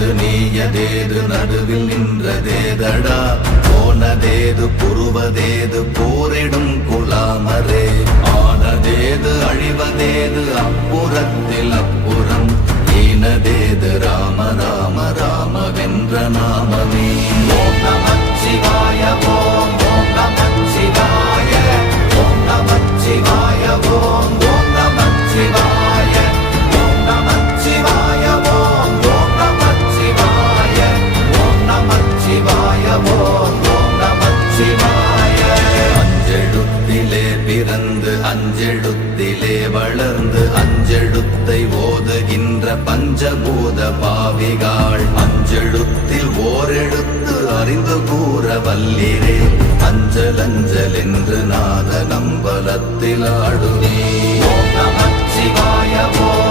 வந்தது நீயதேது நடுவில் நின்றதேதடா போனதேது புருவதேது போரிடும் குலாமரே ஆனதேது அழிவதேது அப்புறத்தில் அப்புறம் ஈனதேது ராம ராம ராமவென்ற நாமமே ஓம் நமச்சிவாய ஓம் ஓம் நமச்சிவாய ஓம் நமச்சிவாய ஓம் ஓம் நமச்சிவாய ஓம் நமச்சிவாய ஓம் ஓம் நமச்சிவாய ஓம் நமச்சிவாய ஓம் ஓம் நமச்சிவாய அஞ்செழுத்திலே பிறந்து அஞ்செழுத்திலே வளர்ந்து அஞ்செழுத்தை ஓதுகின்ற பஞ்சபூத பாவிகாள் அஞ்செழுத்தில் ஓரெழுத்து அறிந்து கூற வல்லிரே அஞ்சல் அஞ்சல் என்று நாத நம்பலத்தில் ஆடுவே ஓம் நமச்சிவாய ஓம்